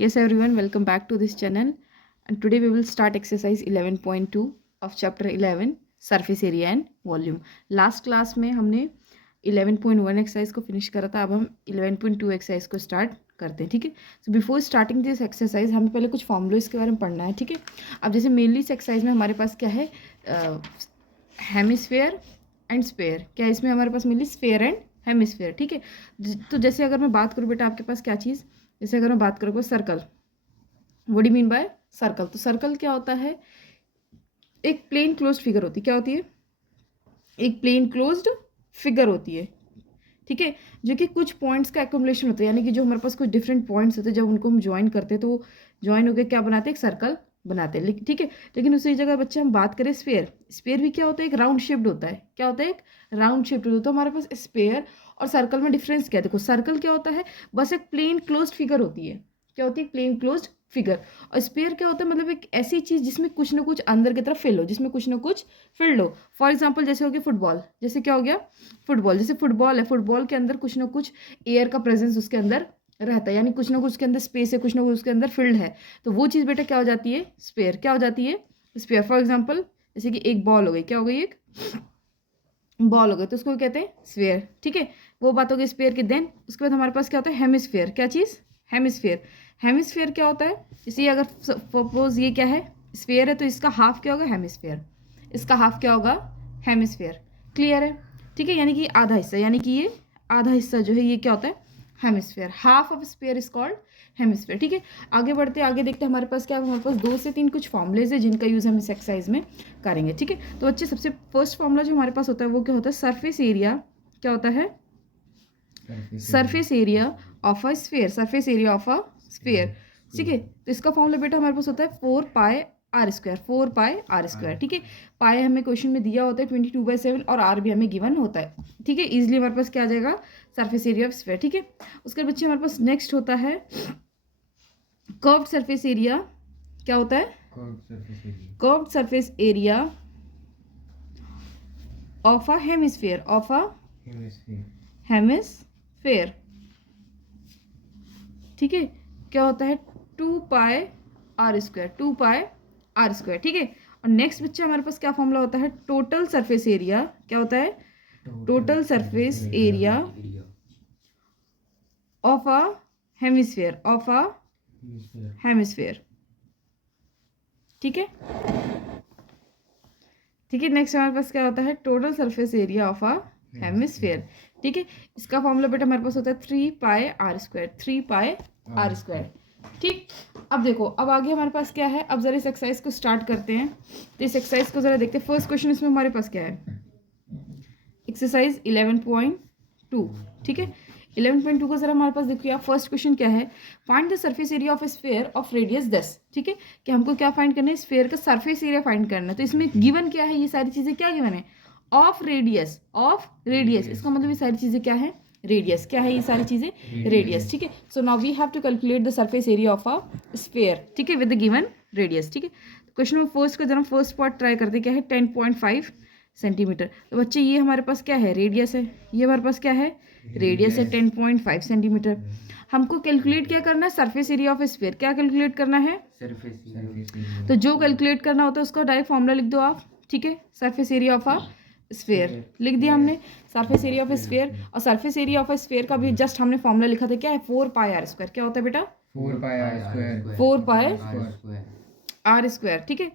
Yes everyone, welcome back to this channel and today we will start exercise 11.2 of chapter 11 surface area and volume. Last class में हमने 11.1 exercise को finish करा था. अब हम 11.2 exercise को स्टार्ट करते हैं. ठीक है. So before starting this exercise हमें पहले कुछ फॉर्मूलाज के बारे में पढ़ना है. ठीक है. अब जैसे मेनली इस एक्सरसाइज में हमारे पास क्या है, हेमिस्फेयर एंड स्फेयर. क्या है इसमें हमारे पास मेनली स्फेयर एंड हेमिस्फेयर. ठीक है. तो जैसे अगर मैं बात करूँ बेटा आपके पास क्या चीज़, जैसे अगर मैं बात करूँ circle, what do mean by circle. तो सर्कल क्या होता है, एक प्लेन क्लोज्ड फिगर होती है. क्या होती है, एक प्लेन क्लोज्ड फिगर होती है. ठीक है. जो कि कुछ पॉइंट्स का एक्युमुलेशन होता है, यानी कि जो हमारे पास कुछ डिफरेंट पॉइंट्स होते हैं, जब उनको हम ज्वाइन करते हैं तो ज्वाइन होकर क्या बनाते हैं, एक सर्कल बनाते हैं. ठीक है. लेकिन उसी जगह बच्चे हम बात करें स्फेयर, स्फेयर भी क्या होता है, एक राउंड शेप्ड होता है. क्या होता है, एक राउंड शेप्ड होता है. तो हमारे पास स्फेयर और सर्कल में डिफरेंस क्या है. देखो सर्कल क्या होता है, बस एक प्लेन क्लोज्ड फिगर होती है. क्या होती है, प्लेन क्लोज्ड फिगर. और स्फेयर क्या होता है, मतलब एक ऐसी चीज़ जिसमें कुछ ना कुछ अंदर की तरफ फिल हो, जिसमें कुछ ना कुछ फिल्ड हो. फॉर एग्जाम्पल जैसे हो गया फुटबॉल. जैसे क्या हो गया, फुटबॉल. जैसे फुटबॉल है, फुटबॉल के अंदर कुछ ना कुछ एयर का प्रेजेंस उसके अंदर रहता है, यानी कुछ ना कुछ उसके अंदर स्पेस है, कुछ ना कुछ उसके अंदर फील्ड है. तो वो चीज़ बेटा क्या हो जाती है, स्फेयर. क्या हो जाती है, स्फेयर. फॉर एग्जाम्पल जैसे कि एक बॉल हो गई, क्या हो गई, एक बॉल हो गई, तो उसको कहते हैं स्फेयर. ठीक है. वो बात हो गई स्फेयर की. देन उसके बाद हमारे पास क्या होता है, हेमिस्फेयर. क्या चीज़, हेमिस्फेयर. हेमिस्फेयर क्या होता है, इसी अगर सपोज ये क्या है, स्फेयर है, तो इसका हाफ क्या होगा, हेमिस्फेयर. इसका हाफ क्या होगा, हेमिस्फेयर. क्लियर है. ठीक है. यानी कि आधा हिस्सा, यानी कि ये आधा हिस्सा जो है ये क्या होता है, hemisphere. Half of sphere is called hemisphere. ठीक है. आगे बढ़ते आगे देखते हैं हमारे पास क्या है, हमारे पास 2 से 3 कुछ फॉर्मुलेज है जिनका यूज़ हम इस एक्सरसाइज में करेंगे. ठीक है. तो बच्चे सबसे फर्स्ट फॉर्मूला जो हमारे पास होता है वो क्या होता है, सरफेस एरिया. क्या होता है, surface area of a sphere. Surface area of a sphere. ठीक है. तो इसका फॉर्मूला बेटा हमारे पास होता है 4 pi R square. 4 pi R square. ठीक है. पाई हमें क्वेश्चन में दिया होता है 22/7 और आर भी हमें गिवन होता है. ठीक है. इजिली हमारे पास क्या आ जाएगा, सरफेस एरिया ऑफ स्फेयर. ठीक है. उसके बच्चे हमारे पास नेक्स्ट होता है कर्व्ड सरफेस एरिया. क्या होता है, curved surface area of a hemisphere. Of a hemisphere. ठीक है. क्या होता है, 2 pi R square. 2 pi R square. ठीक है. और नेक्स्ट बच्चे हमारे पास क्या फॉर्मूला होता है, टोटल सरफेस एरिया. क्या होता है, total surface area of a hemisphere. Of a hemisphere. ठीक है. ठीक है. नेक्स्ट हमारे पास क्या होता है, total surface area of a hemisphere. ठीक है. इसका फॉर्मूला बेटा हमारे पास होता है 3 pi R square. 3 pi R square. ठीक. अब देखो, अब आगे हमारे पास क्या है, अब जरा इस एक्सरसाइज को स्टार्ट करते हैं. तो इस एक्सरसाइज को जरा देखते हैं. फर्स्ट क्वेश्चन इसमें हमारे पास क्या है, एक्सरसाइज 11.2. ठीक है. 11.2 को जरा हमारे पास देखिए आप, फर्स्ट क्वेश्चन क्या है, find the surface area of sphere of radius 10. ठीक है. कि हमको क्या फाइंड करना है, स्फेयर का सरफेस एरिया फाइंड करना है. तो इसमें गिवन क्या है, ये सारी चीजें क्या गिवन है, ऑफ रेडियस. ऑफ रेडियस इसका मतलब ये सारी चीजें क्या है, रेडियस. क्या है ये सारी चीजें, रेडियस. ठीक है. So now we have to calculate the surface area of a sphere. ठीक है, विद द गिवन रेडियस. ठीक है. क्वेश्चन में फर्स्ट का जरा फर्स्ट पार्ट ट्राई करते क्या है, 10.5 सेंटीमीटर. तो बच्चे ये हमारे पास क्या है, रेडियस है. ये हमारे पास क्या है, रेडियस है 10.5 सेंटीमीटर. हमको कैलकुलेट क्या करना है, सरफेस एरिया ऑफ स्फीयर. क्या कैलकुलेट करना है, सरफेस. तो जो कैलकुलेट करना होता है उसका डायरेक्ट फॉर्मूला लिख दो आप. ठीक है. Surface area of a sphere लिख दिया हमने, सरफेस एरिया ऑफ स्फीयर. और सरफेस एरिया ऑफ स्फीयर का भी जस्ट हमने फॉर्मूला लिखा था, क्या है, 4 पाई आर स्क्वायर. क्या होता है बेटा, 4 pi R square. 4 pi R square. ठीक है.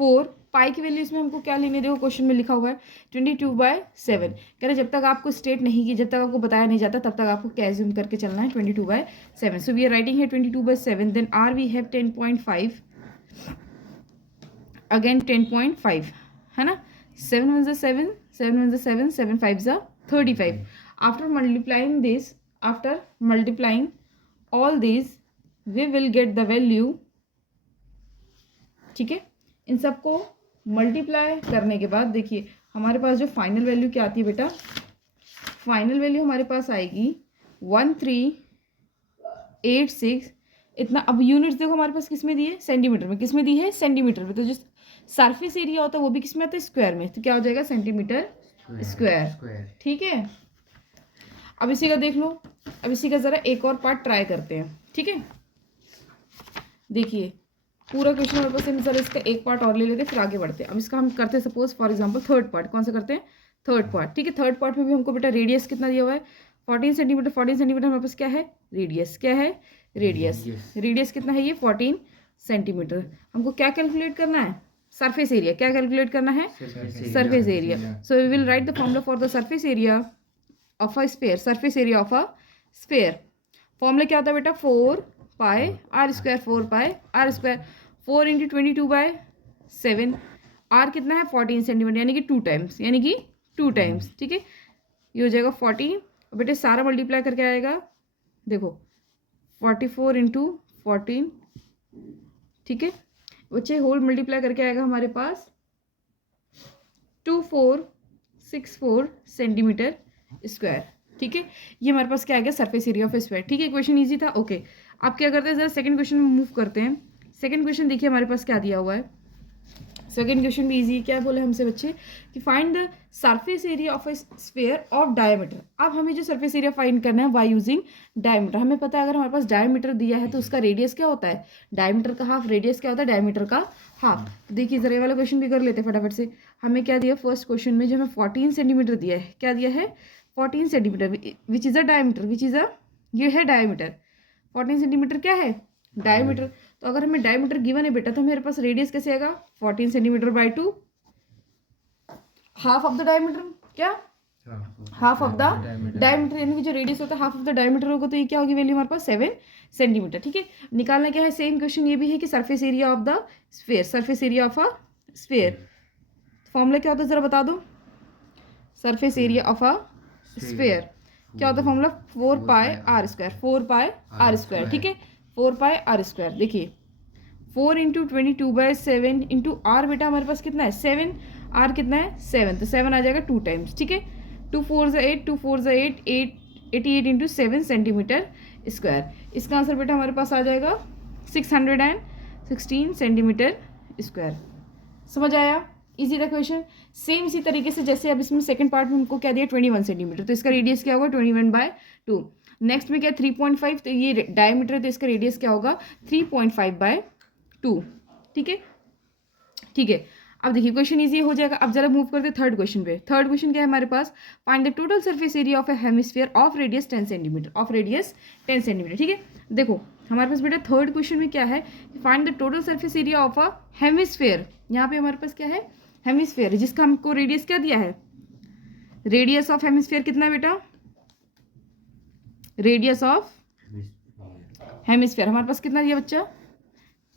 4 पाई की वैल्यू इसमें हमको क्या लेनी है, देखो क्वेश्चन में लिखा हुआ है 22/7. कह रहे जब तक आपको स्टेट नहीं की, जब तक आपको बताया नहीं जाता तब तक आपको क्या एज्यूम करके चलना है, 22/7. सो वी आर राइटिंग है 22/7. Then R we have 10.5, again 10.5 है ना. 7 1 7, 7 1 7, 7 5 35. After multiplying all this we will get the value. ठीक है. इन सबको मल्टीप्लाई करने के बाद देखिए हमारे पास जो फाइनल वैल्यू क्या आती है बेटा, फाइनल वैल्यू हमारे पास आएगी 1386 इतना. अब यूनिट्स देखो हमारे पास किस में दी है, सेंटीमीटर में. किस में दी है, सेंटीमीटर में. तो जो सरफेस एरिया होता है वो भी किस में आता है, स्क्वायर में. तो क्या हो जाएगा, सेंटीमीटर स्क्वायर. ठीक है. अब इसी का देख लो, अब इसी का जरा एक और पार्ट ट्राई करते हैं. ठीक है. देखिए पूरा क्वेश्चन हमारे पास है, सर इसका एक पार्ट और ले लेते फिर आगे बढ़ते हैं। अब इसका हम करते हैं suppose for example third part. कौन सा करते हैं? Third part. ठीक है, थर्ड पार्ट में भी हमको बेटा रेडियस कितना दिया हुआ है? 14 सेंटीमीटर। 14 सेंटीमीटर हमारे पास क्या है? रेडियस। क्या है? रेडियस। रेडियस कितना है? ये 14 सेंटीमीटर। हमको क्या कैलकुलेट करना है? Surface area. क्या कैलकुलेट करना है? Surface area. So we will write the formula for the surface area of a sphere. Surface area of a sphere formula क्या होता है बेटा? 4 pi R square. 4 pi R square. 4 into 22/7। R कितना है? 14 centimetre, यानी कि 2 टाइम्स, यानी कि 2 टाइम्स। ठीक है, ये हो जाएगा 14। और बेटे सारा मल्टीप्लाई करके आएगा, देखो 44 इंटू 14। ठीक है बच्चे, होल मल्टीप्लाई करके आएगा हमारे पास 2464 सेंटीमीटर स्क्वायर। ठीक है, ये हमारे पास क्या आ गया? Surface area of square. ठीक है, क्वेश्चन इजी था। ओके, अब क्या करते हैं, जरा सेकंड क्वेश्चन में मूव करते हैं। सेकंड क्वेश्चन देखिए हमारे पास क्या दिया हुआ है। सेकंड क्वेश्चन भी इजी। क्या बोले हमसे बच्चे कि find the surface area of a sphere of diameter. अब हमें जो सरफेस एरिया फाइंड करना है बाय यूजिंग डायमीटर। हमें पता है अगर हमारे पास डायमीटर दिया है तो उसका रेडियस क्या होता है? डायमीटर का हाफ। रेडियस क्या होता है? डायमीटर का हाफ। तो देखिए जरा ये वाला क्वेश्चन भी कर लेते हैं फटाफट से। हमें क्या दिया फर्स्ट क्वेश्चन में? जो हमें 14 सेंटीमीटर दिया है। क्या दिया है? 14 centimetre which is a diameter. Which is a, ये है डायमीटर। 14 सेंटीमीटर क्या है? डायमीटर। तो अगर हमें डायमीटर गिवन है बेटा तो मेरे पास रेडियस कैसे आएगा? 14 centimetre by 2, half of the diameter. क्या? हाफ ऑफ द डायमीटर, यानी कि जो रेडियस होता है हाफ ऑफ द डायमीटर होगा, तो ये क्या होगी वैल्यू हमारे पास? 7 सेंटीमीटर। ठीक है, निकालना क्या है? सेम क्वेश्चन ये भी है कि surface area of the sphere. Surface area of a sphere formula क्या होता है जरा बता दो? Surface area of a sphere क्या होता है formula? 4 pi R square. 4 pi R square. ठीक है, 4 पाई आर स्क्वायर। देखिए 4 इंटू 22/7 इंटू आर बेटा हमारे पास कितना है? 7। आर कितना है? 7, तो 7 आ जाएगा 2 टाइम्स। ठीक है, 2 4 8, 2 4 8, 88 इंटू 7 सेंटीमीटर स्क्वायर। इसका आंसर बेटा हमारे पास आ जाएगा 616 सेंटीमीटर स्क्वायर। समझ आया? इजी था क्वेश्चन। सेम इसी तरीके से जैसे अब इसमें सेकंड पार्ट में हमको क्या दिया? 21 सेंटीमीटर, तो इसका रेडियस क्या होगा? 21/2। नेक्स्ट में क्या? 3.5, तो ये डायमीटर है तो इसका रेडियस क्या होगा? 3.5/2। ठीक है, ठीक है। अब देखिए क्वेश्चन इजी हो जाएगा। अब जरा मूव करते थर्ड क्वेश्चन पे। थर्ड क्वेश्चन क्या है हमारे पास? Find the total surface area of a hemisphere of radius 10 centimetre. Of radius 10 centimetre. ठीक है, देखो हमारे पास बेटा थर्ड क्वेश्चन में क्या है? Find the total surface area of a hemisphere. यहाँ पे हमारे पास क्या है? हेमिस्फीयर, जिसका हमको रेडियस क्या दिया है? रेडियस ऑफ हेमिस्फीयर कितना है बेटा? रेडियस ऑफ हेमिस्फीयर हमारे पास कितना दिया बच्चा?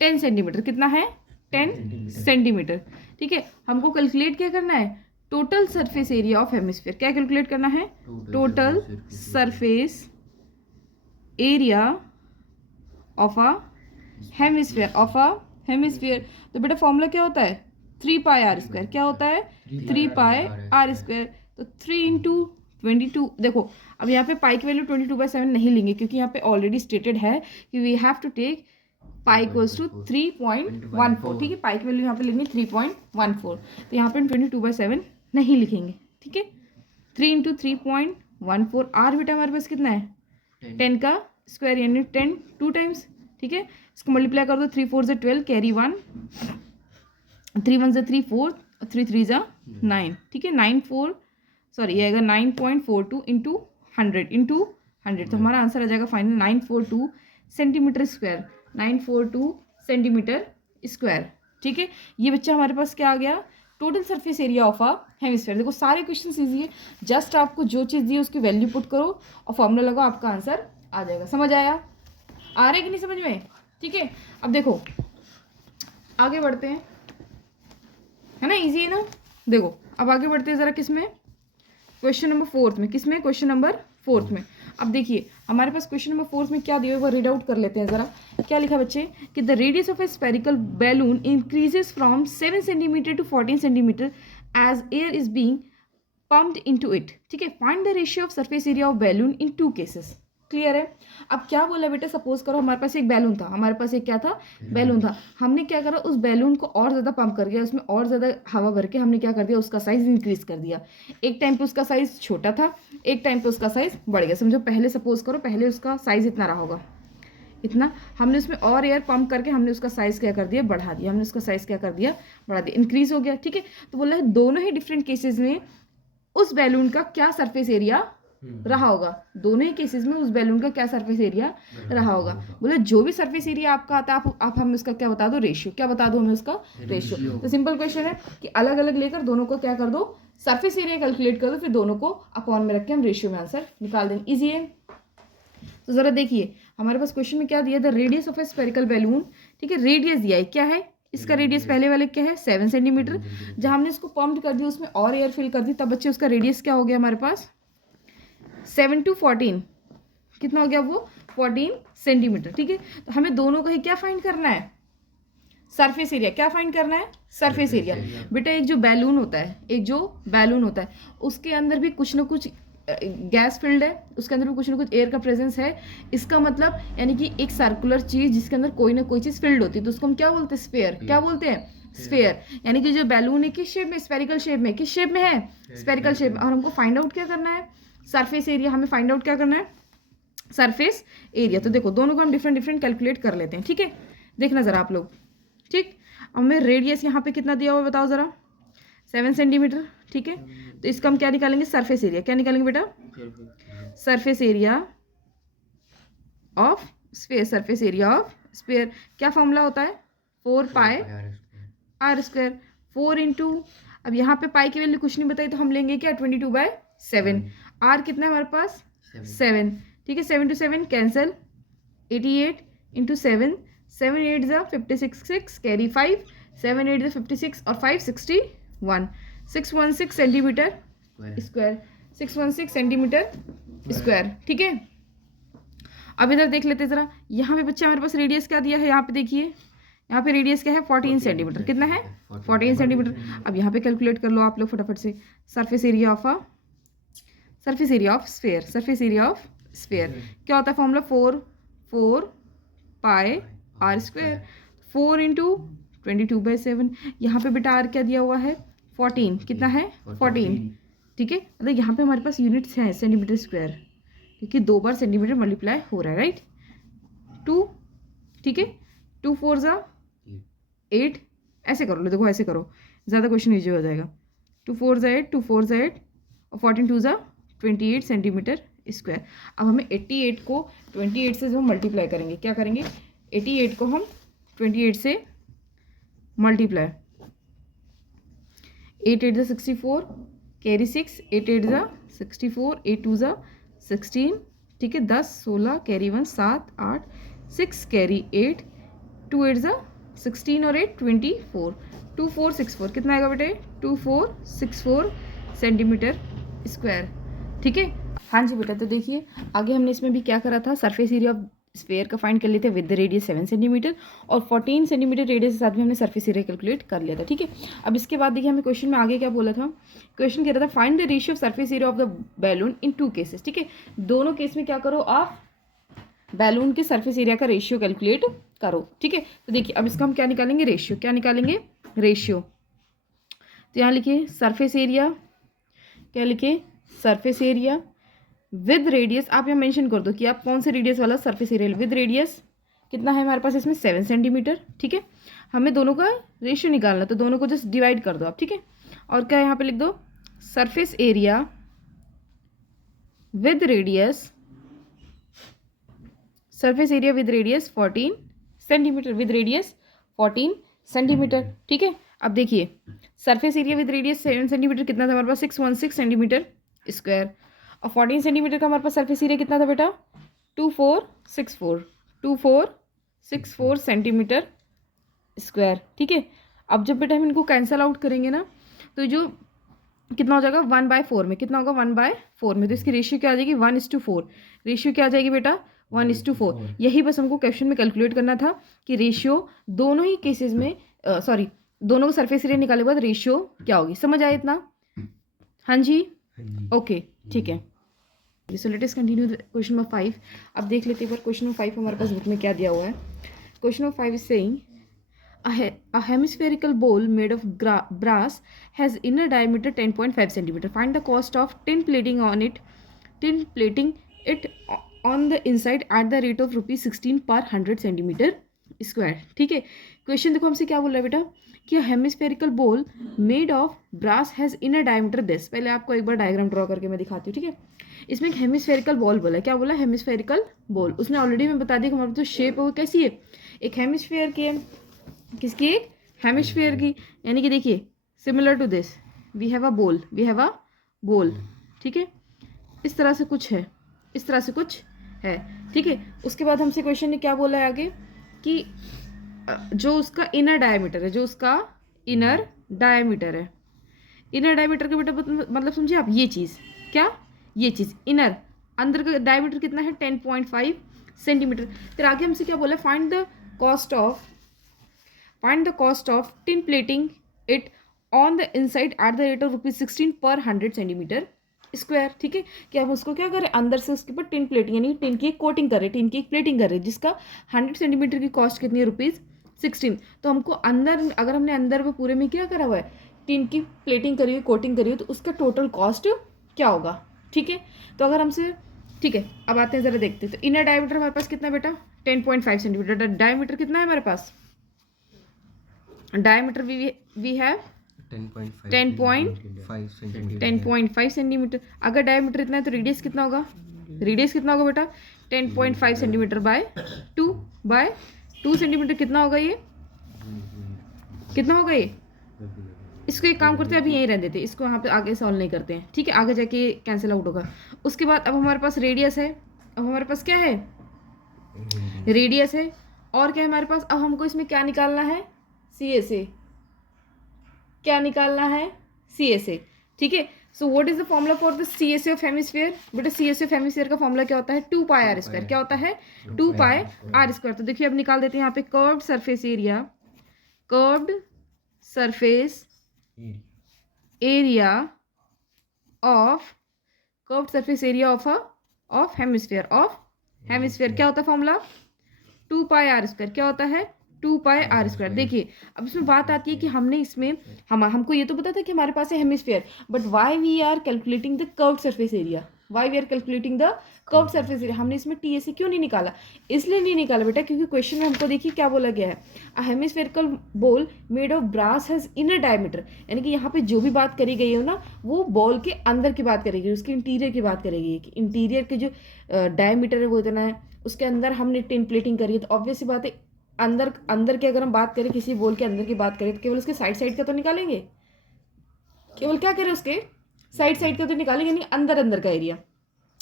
10 सेंटीमीटर। कितना है? 10 सेंटीमीटर। ठीक है, हमको कैलकुलेट क्या करना है? Total surface area of hemisphere. क्या कैलकुलेट करना है? Total surface area of a hemisphere. Of a hemisphere तो बेटा फॉर्मूला क्या होता है? 3 पाई आर स्क्वायर। क्या होता है? 3 पाई आर स्क्वायर। तो 3 इंटू 22। देखो अब यहाँ पे पाई की वैल्यू 22/7 नहीं लेंगे क्योंकि यहाँ पे ऑलरेडी स्टेटेड है कि we have to take pi equals to 3.14। ठीक है, पाई की वैल्यू यहाँ पे लेंगे 3.14, तो यहाँ पे 22/7 नहीं लिखेंगे। ठीक है, 3 इंटू 3.14। आर बेटा हमारे पास कितना है? 10 का स्क्वायर, यानी 10 2 टाइम्स। ठीक है, इसको मल्टीप्लाई कर दो। 3 4 से 12, कैरी 1, 3 1 से 3 4, 3 3 जा 9। ठीक है, ये आएगा 9.42 इंटू 100 तो हमारा आंसर आ जाएगा final 942 centimetre square. 942 centimetre square. ठीक है, ये बच्चा हमारे पास क्या आ गया? Total surface area of a hemisphere. देखो सारे क्वेश्चन ईजी है, जस्ट आपको जो चीज़ दी है उसकी वैल्यू पुट करो और फॉर्मूला लगाओ, आपका आंसर आ जाएगा। समझ आया? आ रहा है कि नहीं समझ में? ठीक है, अब देखो आगे बढ़ते हैं, है ना? इजी है ना? देखो अब आगे बढ़ते हैं ज़रा किस में? क्वेश्चन नंबर 4 में। किस में? क्वेश्चन नंबर 4 में। अब देखिए हमारे पास क्वेश्चन नंबर 4 में क्या दिया हुआ है, रीड आउट कर लेते हैं ज़रा। क्या लिखा बच्चे कि the radius of a spherical balloon increases from 7 centimetre to 14 centimetre as air is being pumped into it. ठीक है, find the ratio of surface area of balloon in 2 cases. Clear है? अब क्या बोला बेटा? सपोज करो हमारे पास एक बैलून था। हमारे पास एक क्या था? बैलून था। हमने क्या करा? उस बैलून को और ज़्यादा पंप कर दिया, उसमें और ज़्यादा हवा भर के हमने क्या कर दिया? उसका साइज इंक्रीज कर दिया। एक टाइम पे उसका साइज छोटा था, एक टाइम पे उसका साइज बढ़ गया। समझो पहले सपोज करो पहले उसका साइज इतना रहा होगा, इतना। हमने उसमें और एयर पंप करके हमने उसका साइज़ क्या कर दिया, बढ़ा दिया। हमने उसका साइज़ क्या कर दिया, बढ़ा दिया, इंक्रीज हो गया, ठीक है। तो बोला है दोनों ही डिफरेंट केसेस में उस बैलून का क्या सरफेस एरिया रहा होगा, दोनों ही केसेस में उस बैलून का क्या सरफेस एरिया रहा होगा। बोले जो भी सरफेस एरिया आपका आता है आप हमें उसका क्या बता दो, रेशियो। क्या बता दो हमें उसका, रेशियो। तो सिंपल क्वेश्चन है कि अलग अलग लेकर दोनों को क्या कर दो, सरफेस एरिया कैलकुलेट कर दो, फिर दोनों को अपॉन में रख के हम रेशियो में आंसर निकाल देंगे। ईजी है। तो जरा देखिए हमारे पास क्वेश्चन में क्या दिया, the radius of A spherical balloon, ठीक है। रेडियस दिया है, क्या है इसका रेडियस, पहले वाले क्या है 7 सेंटीमीटर। जब हमने इसको पंप कर दिया उसमें और एयर फिल कर दी तब बच्चे उसका रेडियस क्या हो गया हमारे पास 7 to 14, कितना हो गया वो 14 सेंटीमीटर, ठीक है। तो हमें दोनों का ही क्या फाइंड करना है, सरफेस एरिया। क्या फाइंड करना है, सरफेस एरिया। बेटा एक जो बैलून होता है, एक जो बैलून होता है उसके अंदर भी कुछ ना कुछ गैस फिल्ड है, उसके अंदर भी कुछ ना कुछ एयर का प्रेजेंस है। इसका मतलब यानी कि एक सर्कुलर चीज जिसके अंदर कोई ना कोई चीज फिल्ड होती है, तो उसको हम क्या बोलते हैं, स्फीयर। क्या बोलते हैं, स्फीयर। यानी कि जो बैलून है किस शेप में, स्फेरिकल शेप में, किस शेप में है, स्फेरिकल शेप में। और हमको फाइंड आउट क्या करना है, सरफेस एरिया। हमें फाइंड आउट क्या करना है, सरफेस एरिया। तो देखो दोनों को हम डिफरेंट डिफरेंट कैलकुलेट कर लेते हैं, ठीक है। देखना जरा आप लोग, ठीक। हमें रेडियस यहाँ पे कितना दिया हुआ बताओ जरा, 7 सेंटीमीटर, ठीक है। तो इसका हम क्या निकालेंगे, सरफेस एरिया। क्या निकालेंगे बेटा, surface area of sphere, surface area of sphere. क्या फॉर्मूला होता है, 4 पाई आर स्क्वायर, 4 इंटू, अब यहाँ पे पाई की वैल्यू कुछ नहीं बताई तो हम लेंगे क्या 22/7। आर कितना है हमारे पास 7, ठीक है। 7 to 7 कैंसिल, 88 इंटू 7, 7 8 ज़ा 56, कैरी 5, 7 8 ज़ा 56 और 5 61, 616 सेंटीमीटर स्क्वायर, 616 सेंटीमीटर स्क्वायर, ठीक है। अब इधर देख लेते ज़रा, यहाँ पे बच्चा हमारे पास रेडियस क्या दिया है, यहाँ पे देखिए, यहाँ पे रेडियस क्या है 14 सेंटीमीटर, कितना है 14 सेंटीमीटर। अब यहाँ पे कैलकुलेट कर लो आप लोग फटाफट से, surface area of sphere, surface area of sphere क्या होता है formula, 4 pi R square, 4 into 22/7। यहाँ पे बेटा आर क्या दिया हुआ है 14, कितना है 14, ठीक है। मतलब यहाँ पे हमारे पास यूनिट्स हैं सेंटीमीटर स्क्वायर, क्योंकि 2 बार सेंटीमीटर मल्टीप्लाई हो रहा है, राइट। 2, ठीक है, 2 4 ज़ा 8, ऐसे करो लो, देखो ऐसे करो ज़्यादा क्वेश्चन ईजी हो जाएगा। 2 4 ज़ा 8, 2 4 ज़ा 8 और 14 2 ज़ा 28 सेंटीमीटर स्क्वायर। अब हमें 88 को 28 से जो मल्टीप्लाई करेंगे, क्या करेंगे 88 को हम 28 से मल्टीप्लाई, 8 8 ज़ा 64, कैरी 6, 8 8 ज़ा 64, 8 2 ज़ा 16, ठीक है, 10 16 कैरी 1 7 8, 6 कैरी 8, 2 8 ज़ा 16 और 8 24, 2464 कितना आएगा बेटे 2464 सेंटीमीटर स्क्वायर, ठीक है। हाँ जी बेटा, तो देखिए आगे हमने इसमें भी क्या करा था, सरफेस एरिया ऑफ स्फीयर का फाइंड कर लेते हैं विद रेडियस 7 सेंटीमीटर और 14 सेंटीमीटर रेडियस के साथ भी हमने सरफेस एरिया कैलकुलेट कर लिया था, ठीक है। अब इसके बाद देखिए हमें क्वेश्चन में आगे क्या बोला था, क्वेश्चन कह रहा था find the ratio of surface area of the balloon in 2 cases, ठीक है। दोनों केस में क्या करो आप, बैलून के सरफेस एरिया का रेशियो कैलकुलेट करो, ठीक है। तो देखिए अब इसका हम क्या निकालेंगे, रेशियो। क्या निकालेंगे, रेशियो। तो यहाँ लिखिए सरफेस एरिया, क्या लिखे, सरफेस एरिया विद रेडियस। आप यहाँ मेंशन कर दो कि आप कौन से रेडियस वाला सरफेस एरिया, विद रेडियस कितना है हमारे पास इसमें 7 सेंटीमीटर, ठीक है। हमें दोनों का रेशियो निकालना, तो दोनों को जस्ट डिवाइड कर दो आप, ठीक है। और क्या यहाँ पे लिख दो, surface area with radius, surface area with radius 14 centimetre, with radius 14 centimetre, ठीक है। अब देखिए surface area with radius 7 centimetre कितना था हमारे पास 616 सेंटीमीटर स्क्वायर, और 14 सेंटीमीटर का हमारे पास सरफेस एरिया कितना था बेटा 2464 सेंटीमीटर स्क्वायर, ठीक है। अब जब बेटा हम इनको कैंसल आउट करेंगे ना, तो जो कितना हो जाएगा 1/4 में, कितना होगा 1/4 में, तो इसकी रेशियो क्या आ जाएगी 1:4, रेशियो क्या आ जाएगी बेटा 1:4। यही बस हमको क्वेश्चन में कैलकुलेट करना था कि रेशियो दोनों ही केसेस में, सॉरी दोनों को सरफेस एरिया निकाले बाद रेशियो क्या होगी, समझ आए इतना, हाँ जी, ओके ठीक है। So let us continue question number 5। अब देख लेते हैं क्वेश्चन नंबर 5 हमारे पास बुक में क्या दिया हुआ है। Question number 5 is saying a hemispherical bowl made of brass has inner diameter 10.5 cm. Find the cost of tin plating it on the inside at the rate of ₹16 पर 100 centimetre square. ठीक है, question देखो हमसे क्या बोल रहा है बेटा कि hemispherical ball made of brass has inner diameter this. पहले आपको एक बार डायग्राम ड्रॉ करके मैं दिखाती हूँ। ठीक है, इसमें एक हेमिस्फेरिकल बॉल बोला है। क्या बोला? Hemispherical ball. उसने ऑलरेडी मैं बता दी कि हमारी जो शेप है वो कैसी है, एक हेमिस्फेयर की है। किसकी? एक हेमिस्फेयर की। यानी कि देखिए similar to this we have a bowl, we have a bowl. ठीक है, इस तरह से कुछ है, इस तरह से कुछ है। ठीक है, उसके बाद हमसे क्वेश्चन ने क्या बोला है आगे कि जो उसका इनर डायमीटर है, जो उसका इनर डायमीटर है, इनर डायमीटर का बेटा मतलब समझिए आप ये चीज़, क्या? ये चीज़ इनर, अंदर का डायमीटर कितना है? 10.5 सेंटीमीटर। फिर आगे हमसे क्या बोला? Find the cost of tin plating it on the inside at the rate of ₹16 पर 100 सेंटीमीटर स्क्वायर। ठीक है, कि हम उसको क्या करें, अंदर से उसके ऊपर टिन प्लेटिंग यानी टिन की एक कोटिंग कर रहे हैं, टिन की एक प्लेटिंग कर रहे हैं, जिसका 100 सेंटीमीटर की कॉस्ट कितनी है? ₹16। तो हमको अंदर, अगर हमने अंदर वो पूरे में क्या करा हुआ है, टिन की प्लेटिंग करी हुई, कोटिंग करी हुई, तो उसका टोटल कॉस्ट क्या होगा? ठीक है, तो अगर हमसे, ठीक है अब आते हैं ज़रा देखते हैं। तो इनर डायमीटर हमारे पास कितना बेटा? 10.5 सेंटीमीटर। डायमीटर कितना है हमारे पास? Diameter we have 10.5 centimetre. अगर डायमीटर इतना है तो रेडियस कितना होगा? रेडियस कितना होगा बेटा? 10.5 सेंटीमीटर बाय 2 सेंटीमीटर। कितना होगा ये? कितना होगा ये? इसको एक काम करते हैं, अभी यहीं रहने देते हैं, इसको यहाँ पे आगे सॉल्व नहीं करते हैं। ठीक है, आगे जाके कैंसिल आउट होगा। उसके बाद अब हमारे पास रेडियस है, अब हमारे पास क्या है? रेडियस है। और क्या है हमारे पास? अब हमको इसमें क्या निकालना है? CSA। क्या निकालना है? CSA। ठीक है, सो what is the formula for the CSA of hemisphere? बेटा CSA ऑफ हेमिस्फीयर का फॉर्मूला क्या होता है? 2πr²। क्या होता है? 2πr²। तो देखिए अब निकाल देते हैं यहाँ पे curved surface area, curved surface area of, curved surface area of hemisphere क्या होता है फॉर्मूला? 2πr²। क्या होता है? 2πr²। देखिए अब इसमें बात आती है कि हमने इसमें हमको ये तो पता था कि हमारे पास है hemisphere, but why we are calculating the curved surface area? Why we are calculating the curved surface area? हमने इसमें TSA क्यों नहीं निकाला? इसलिए नहीं निकाला बेटा क्योंकि क्वेश्चन में हमको देखिए क्या बोला गया है, a hemispherical ball made of brass has inner diameter. यानी कि यहाँ पे जो भी बात करी गई है ना, वो बॉल के अंदर की बात करेगी, उसके इंटीरियर की बात करेगी कि इंटीरियर के जो डायमीटर है वो इतना है, उसके अंदर हमने टिन प्लेटिंग करी है। तो ऑब्वियस बात है अंदर की अगर हम बात करें, किसी बॉल के अंदर की बात करें, तो केवल उसके साइड का तो निकालेंगे, केवल क्या करें उसके साइड का तो निकालेंगे नहीं, अंदर का एरिया।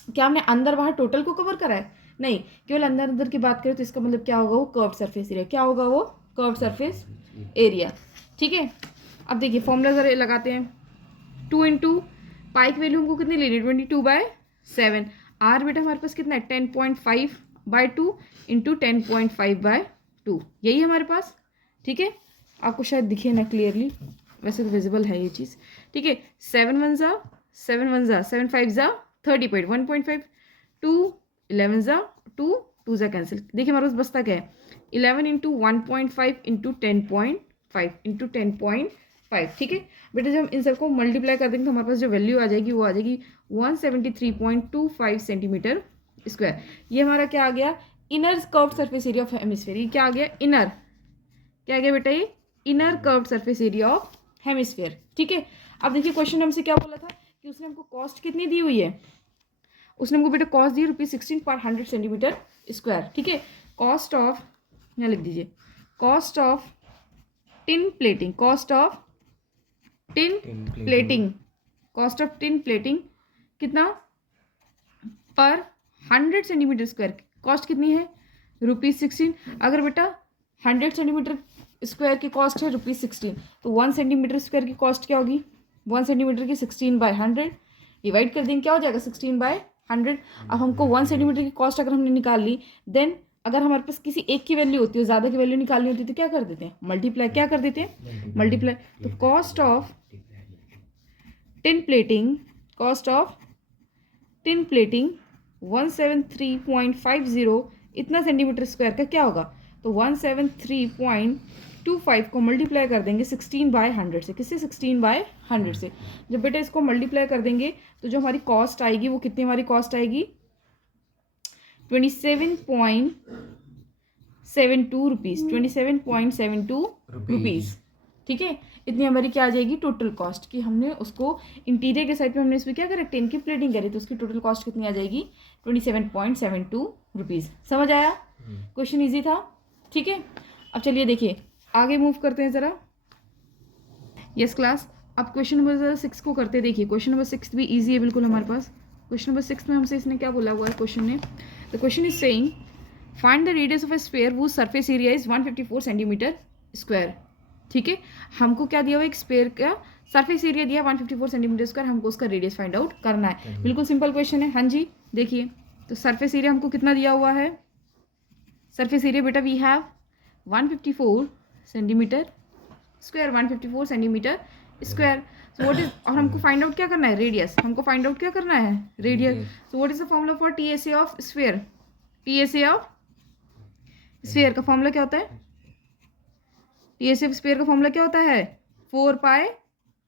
क्या हमने अंदर बाहर टोटल को कवर करा है? नहीं, केवल अंदर की बात करें तो इसका मतलब क्या होगा? वो कर्व्ड सरफेस एरिया। क्या होगा? वो कर्व्ड सरफेस एरिया। ठीक है, अब देखिए फॉर्मूला जरा लगाते हैं। 2 इंटू पाई की वैल्यू हमको कितनी लेनी है? 22/7। आर बेटा हमारे पास कितना है? 10.5/2 इंटू 10.5/2, यही है हमारे पास। ठीक है, आपको शायद दिखे ना क्लियरली, वैसे तो विजिबल है ये चीज़। ठीक है, 7 1 जा 7 5 जा 30.1.5, 2 11 जा 2 जा कैंसिल। देखिए हमारे पास बचता क्या है? 11 इंटू 1.5 इंटू 10.5 इंटू 10.5। ठीक है बेटा, जब हम इन सबको मल्टीप्लाई कर देंगे तो हमारे पास जो वैल्यू आ जाएगी वो आ जाएगी 173.25 सेंटीमीटर स्क्वायर। ये हमारा क्या आ गया? Inner curved surface area of hemisphere. ये क्या आ गया? इनर, क्या आ गया बेटा? ये inner curved surface area of hemisphere. ठीक है, अब देखिए क्वेश्चन हमसे क्या बोला था कि उसने हमको कॉस्ट कितनी दी हुई है? उसने हमको बेटा कॉस्ट दी ₹16 पर 100 सेंटीमीटर स्क्वायर। ठीक है, कॉस्ट ऑफ, यहाँ लिख दीजिए, cost of tin plating, cost of tin plating, cost of tin plating कितना? पर 100 सेंटीमीटर स्क्वायर कॉस्ट कितनी है? ₹16। अगर बेटा 100 सेंटीमीटर स्क्वायर की कॉस्ट है ₹16, तो 1 सेंटीमीटर स्क्वायर की कॉस्ट क्या होगी? 1 सेंटीमीटर की 16/100 डिवाइड कर देंगे, क्या हो जाएगा? 16/100। अब हमको 1 सेंटीमीटर की कॉस्ट अगर हमने निकाल ली, देन अगर हमारे पास किसी एक की वैल्यू होती है, ज़्यादा की वैल्यू निकालनी होती है तो क्या कर देते हैं? मल्टीप्लाई। क्या कर देते हैं? मल्टीप्लाई। तो cost of tin plating, cost of tin plating 173.50 इतना सेंटीमीटर स्क्वायर का क्या होगा? तो 173.25 को मल्टीप्लाई कर देंगे 16/100 से। किससे? 16/100 से। जब बेटा इसको मल्टीप्लाई कर देंगे तो जो हमारी कॉस्ट आएगी वो कितनी हमारी कॉस्ट आएगी? 27.72 रुपीज़, 27.72 रुपीज़। ठीक है, इतनी हमारी क्या आ जाएगी टोटल कॉस्ट, कि हमने उसको इंटीरियर के साइड पे हमने इसमें क्या करा, टेन की प्लेटिंग करी, तो उसकी टोटल कॉस्ट कितनी आ जाएगी 27.72 रुपीज़। समझ आया? क्वेश्चन इजी था। ठीक है, अब चलिए देखिए आगे मूव करते हैं ज़रा। यस क्लास, अब क्वेश्चन नंबर 6 को करते हैं। देखिए क्वेश्चन नंबर 6 भी इजी है बिल्कुल हमारे पास। क्वेश्चन नंबर 6 में हमसे इसने क्या बोला हुआ है क्वेश्चन ने, the question is saying find the radius of A sphere whose surface area is 154 centimetre square. ठीक है, हमको क्या दिया हुआ, एक स्फीयर का सरफेस एरिया दिया 154 सेंटीमीटर स्क्वायर, हमको उसका रेडियस फाइंड आउट करना है। बिल्कुल सिंपल क्वेश्चन है। हाँ जी, देखिए तो सरफेस एरिया हमको कितना दिया हुआ है, सरफेस एरिया बेटा we have 154 centimetre square, 154 centimetre square. So what is, और हमको फाइंड आउट क्या करना है, रेडियस। हमको फाइंड आउट क्या करना है, radius. So what is the formula for TSA of sphere, TSA of sphere का फॉर्मूला क्या होता है, टीएसए ऑफ स्फीयर का फॉर्मूला क्या होता है, 4 pi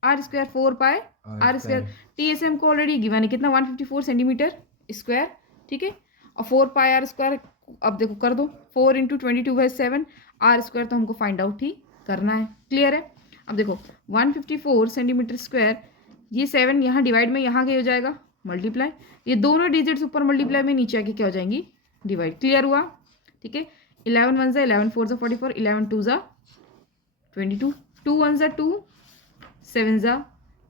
R square, 4 pi R square. TSA हमको ऑलरेडी गिवन है कितना, 154 सेंटीमीटर स्क्वायर। ठीक है, और 4 पाई आर स्क्वायर, अब देखो कर दो, 4 इंटू 22/7 आर स्क्वायर, तो हमको फाइंड आउट ही करना है। क्लियर है? अब देखो 154 सेंटीमीटर स्क्वायर, ये 7 यहाँ डिवाइड में यहाँ क्या हो जाएगा, मल्टीप्लाई, ये दोनों डिजिट्स ऊपर मल्टीप्लाई में नीचे आके क्या हो जाएंगी, डिवाइड। क्लियर हुआ? ठीक है, 11 1 ज़ा 11 4 ज़ा 44, 11 2 ज़ा 22, 2 1 ज़ा 2, 7 ज़ा,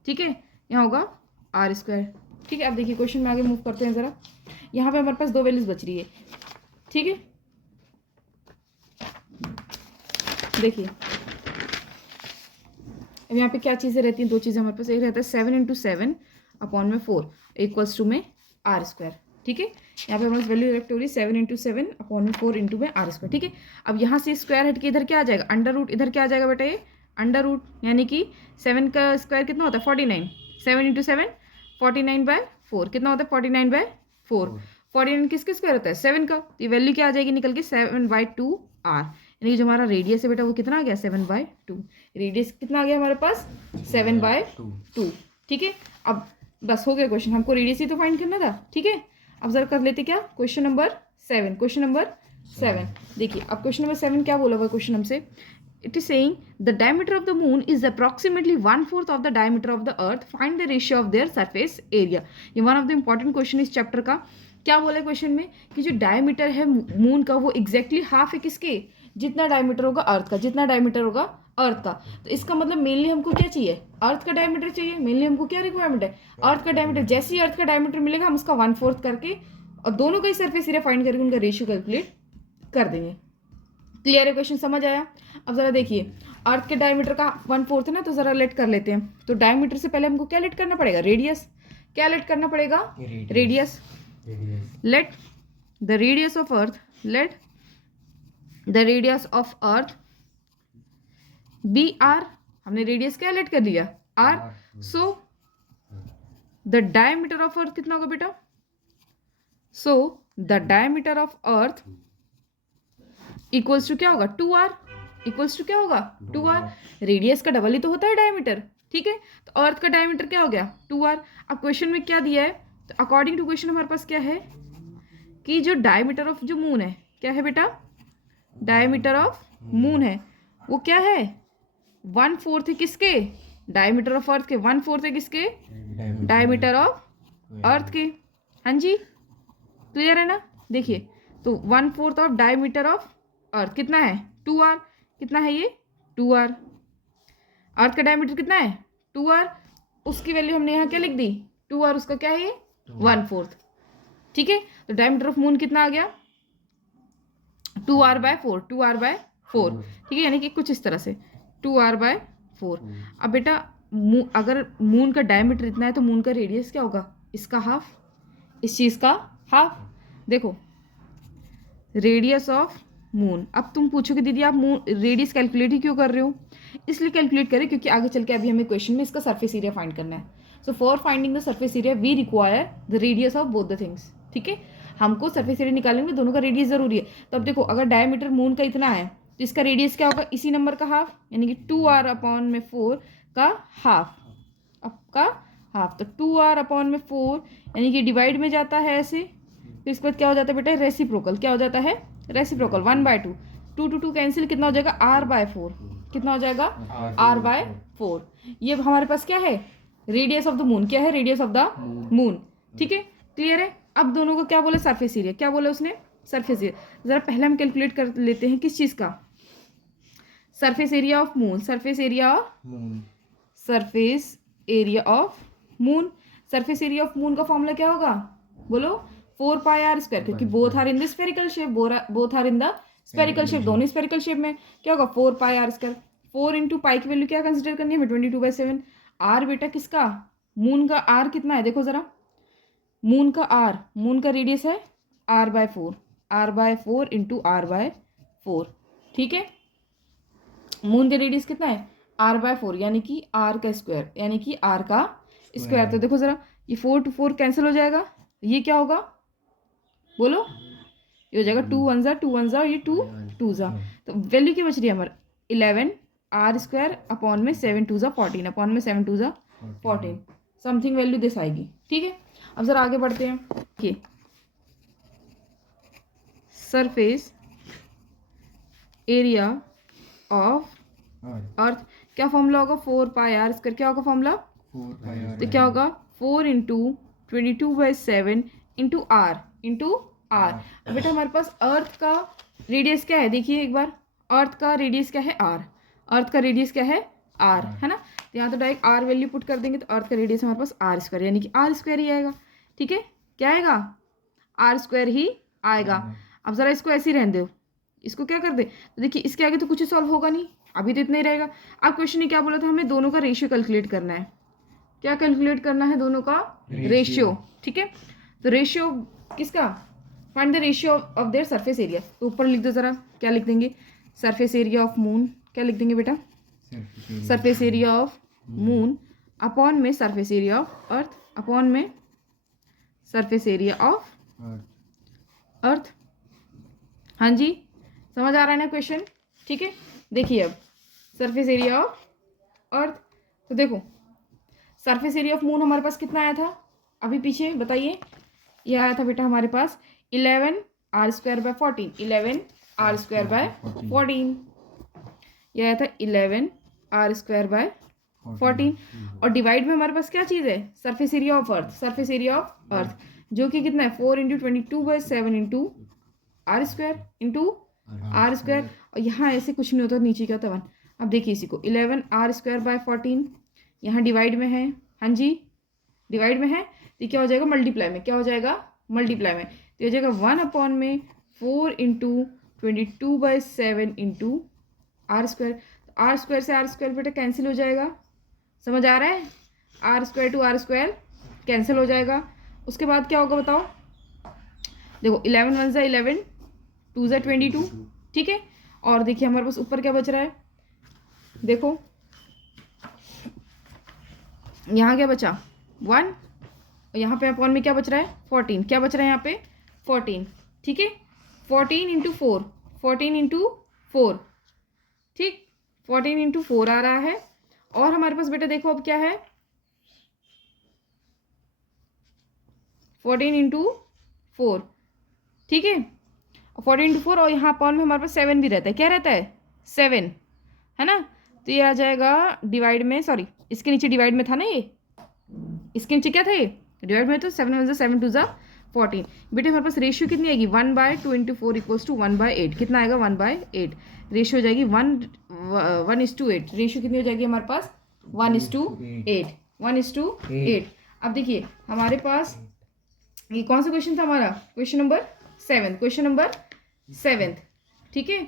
ठीक है, यहाँ होगा आर स्क्वायर। ठीक है, अब देखिए क्वेश्चन में आगे मूव करते हैं ज़रा। यहाँ पे हमारे पास 2 वैल्यूज बच रही है। ठीक है, देखिए अब यहाँ पे क्या चीज़ें रहती हैं, 2 चीज़ें हमारे पास। एक रहता है 7 इंटू 7 अपॉन में 4 इक्वल्स टू में आर स्क्वायर। ठीक है, यहाँ पे हमारे पास वैल्यू इलेक्ट हो रही है 7 इंटू 7 अपॉन में 4 इंटू में आर स्क्वायर। ठीक है, अब यहाँ से स्क्वायर हट के इधर क्या आ जाएगा, अंडर रूट, इधर क्या आ जाएगा बेटा, ये अंडर रूट, यानी कि 7 का स्क्वायर कितना होता है 49, 7 इंटू 7 49/4 कितना होता है 49/4। 49 किसके स्क्वायर होता है 7 का, तो ये वैल्यू क्या आ जाएगी निकल के 7/2 आर, यानी कि जो हमारा रेडियस है बेटा वो कितना आ गया 7/2। रेडियस कितना आ गया हमारे पास 7/2। ठीक है, अब बस हो गया क्वेश्चन, हमको रेडियस ही तो फाइंड करना था। ठीक है, अब जरा कर लेते क्या, क्वेश्चन नंबर 7। क्वेश्चन नंबर 7 देखिए, अब क्वेश्चन नंबर 7 क्या बोला हुआ क्वेश्चन हमसे, it is saying the diameter of the moon is approximately 1/4 of the diameter of the earth, find the ratio of their surface area। ये one of the important question इस chapter का। क्या बोला है क्वेश्चन में कि जो डायमीटर है मून का वो एग्जैक्टली हाफ है किसके, जितना डायमीटर होगा अर्थ का, जितना डायमीटर होगा अर्थ का। तो इसका मतलब मेनली हमको क्या चाहिए, अर्थ का डायमीटर चाहिए। मेनली हमको क्या रिक्वायरमेंट है, अर्थ का डायमीटर। जैसे ही अर्थ का डायमीटर मिलेगा हम उसका 1/4 करके और दोनों का ही सरफेस एरिया फाइंड करके उनका रेशियो कैलकुलेट कर देंगे। क्लियर है, क्वेश्चन समझ आया? अब जरा देखिए, अर्थ के डायमीटर का 1/4 है ना, तो जरा लेट कर लेते हैं। तो डायमीटर से पहले हमको क्या लेट करना पड़ेगा, रेडियस। क्या लेट करना पड़ेगा, radius. Let the radius of earth, let the radius of earth be R. हमने रेडियस क्या लेट कर लिया, R. So the diameter of earth कितना होगा बेटा, so the diameter of earth equals to क्या होगा 2r, इक्वल्स टू क्या होगा 2r। रेडियस का डबल ही तो होता है डायमीटर। ठीक है, तो अर्थ का डायमीटर क्या हो गया 2r। अब क्वेश्चन में क्या दिया है, तो अकॉर्डिंग टू क्वेश्चन हमारे पास क्या है कि जो डायमीटर ऑफ जो मून है, क्या है बेटा, डायमीटर ऑफ मून है वो क्या है 1/4 है किसके, डायमीटर ऑफ अर्थ के, 1/4 है किसके, डायमीटर ऑफ अर्थ के। हाँ जी, क्लियर है ना? देखिए तो 1/4 ऑफ डायमीटर ऑफ अर्थ कितना है 2r, कितना है ये 2r। अर्थ का डायमीटर कितना है 2r, उसकी वैल्यू हमने यहाँ क्या लिख दी 2r, उसका क्या है ये 1/4। ठीक है, तो डायमीटर ऑफ मून कितना आ गया 2r/4, 2r/4। ठीक है, यानी कि कुछ इस तरह से 2r/4। अब बेटा अगर मून का डायमीटर इतना है तो मून का रेडियस क्या होगा, इसका हाफ, इस चीज़ का हाफ। देखो रेडियस ऑफ मून, अब तुम पूछोगे दीदी आप मून रेडियस कैलकुलेट ही क्यों कर रहे हो, इसलिए कैलकुलेट करें क्योंकि आगे चल के अभी हमें क्वेश्चन में इसका सरफेस एरिया फाइंड करना है। So for finding the surface area we require the radius of both the things. ठीक है, हमको सरफेस एरिया निकालने में दोनों का रेडियस जरूरी है। तो अब देखो अगर डायमीटर मून का इतना है तो इसका रेडियस क्या होगा, इसी नंबर का हाफ, यानी कि 2r/4 का हाफ, अब का हाफ। तो 2r/4 यानी कि डिवाइड में जाता है ऐसे फिर इसके बाद क्या हो जाता है बेटा, रेसिप्रोकल। क्या हो जाता है, रेसिप्रोकल। 1/2, 2 to 2 कैंसिल, कितना हो जाएगा, r/4। कितना हो जाएगा, r/4। ये हमारे पास क्या है, रेडियस ऑफ द मून। क्या है, रेडियस ऑफ द मून। ठीक है, क्लियर है। अब दोनों को क्या बोले, सरफेस एरिया। क्या बोला उसने, सरफेस एरिया। जरा पहले हम कैलकुलेट कर लेते हैं किस चीज का, surface area of moon. Surface area of moon, surface area of moon. Surface area of moon का फॉर्मूला क्या होगा, बोलो, 4πr², क्योंकि both are in the spherical shape, both are in the spherical shape, दोनों स्फेरिकल शेप में। क्या होगा, 4πr²। 4 into pi की वैल्यू क्या कंसिडर करनी है, 22/7। आर बेटा किसका, मून का। आर कितना है, देखो जरा, मून का आर, मून का रेडियस है r/4, r/4 इंटू r/4। ठीक है, मून का रेडियस कितना है, r/4, यानी कि r का स्क्वायर, यानी कि r का स्क्वायर। तो देखो जरा, ये 4 to 4 कैंसिल हो जाएगा, ये क्या होगा, बोलो, ये हो जाएगा 2 1 2 1 और ये 2 2 जा। तो वैल्यू क्या बच रही है हमारे, 11 r² अपॉन में 7 2 14, अपॉन में 7 2 14, समथिंग वैल्यू दिस आएगी। ठीक है, अब जरा आगे बढ़ते हैं। ये सरफेस एरिया ऑफ अर्थ, क्या फॉर्मूला होगा, 4πr²। क्या होगा फॉर्मूला, तो क्या होगा, 4 into 22/7 into R, into R. बेटा हमारे पास अर्थ का रेडियस क्या है, देखिए एक बार, अर्थ का रेडियस क्या है, आर। अर्थ का रेडियस क्या है, आर, है ना। तो यहाँ तो डायरेक्ट आर वैल्यू पुट कर देंगे, तो अर्थ का रेडियस हमारे पास r², यानी कि r² ही आएगा। ठीक है, क्या आएगा, r² ही आएगा। अब जरा इसको ऐसे ही रहने दो, इसको क्या कर दे, तो देखिए इसके आगे तो कुछ सॉल्व होगा नहीं, अभी तो इतना ही रहेगा। अब क्वेश्चन ने क्या बोला था, हमें दोनों का रेशियो कैलकुलेट करना है। क्या कैलकुलेट करना है, दोनों का रेशियो। ठीक है, तो रेशियो किसका, find the ratio of their surface area. तो ऊपर लिख दो जरा, क्या लिख देंगे, सरफेस एरिया ऑफ मून। क्या लिख देंगे बेटा, surface area of moon upon में surface area of earth, upon में सरफेस एरिया ऑफ अर्थ। हाँ जी, समझ आ रहा है ना क्वेश्चन। ठीक है, देखिए अब सरफेस एरिया ऑफ अर्थ, तो देखो सरफेस एरिया ऑफ मून हमारे पास कितना आया था, अभी पीछे बताइए, ये आया था बेटा हमारे पास 11r²/14, 11r²/14, ये आया था 11r²/14। और डिवाइड में हमारे पास क्या चीज़ है, surface area of earth, surface area of अर्थ, जो कि कितना है, 4 into 22/7 into r² into r²। और यहाँ ऐसे कुछ नहीं होता, नीचे क्या होता है 1। अब देखिए इसी को, 11r²/14 यहाँ डिवाइड में है, हाँ जी डिवाइड में है, तो क्या हो जाएगा, मल्टीप्लाई में। क्या हो जाएगा, मल्टीप्लाई में, तो हो जाएगा 1 अपॉन में 4 इंटू 22/7 इंटू r²। r² से r² बेटा कैंसिल हो जाएगा, समझ आ रहा है, r² टू r² कैंसिल हो जाएगा। उसके बाद क्या होगा बताओ, देखो 11 1 ज़ा 11, 2 ज़ा 22। ठीक है, और देखिए हमारे पास ऊपर क्या बच रहा है, देखो यहाँ क्या बचा 1, और यहाँ पे अपॉन में क्या बच रहा है 14। क्या बच रहा है यहाँ पे 14। ठीक है, 14 इंटू 4, 14 इंटू 4, ठीक 14 इंटू 4 आ रहा है। और हमारे पास बेटा देखो अब क्या है, 14 इंटू 4, ठीक है, 14 इंटू 4, और यहाँ अपॉन में हमारे पास 7 भी रहता है। क्या रहता है 7, है ना। तो ये आ जाएगा डिवाइड में, सॉरी इसके नीचे डिवाइड में था ना, ये इसके नीचे क्या था, ये डिवाइड में, तो 7 1 7 2 14। बेटे हमारे पास रेशियो कितनी आएगी, 1/2 इंटू 4 इक्वल्स टू 1/8। कितना आएगा 1/8, रेशियो हो जाएगी 1:8। रेशियो कितनी हो जाएगी हमारे पास 1:8, 1:8। अब देखिए हमारे पास ये कौन सा क्वेश्चन था हमारा, क्वेश्चन नंबर 7, क्वेश्चन नंबर 7। ठीक है,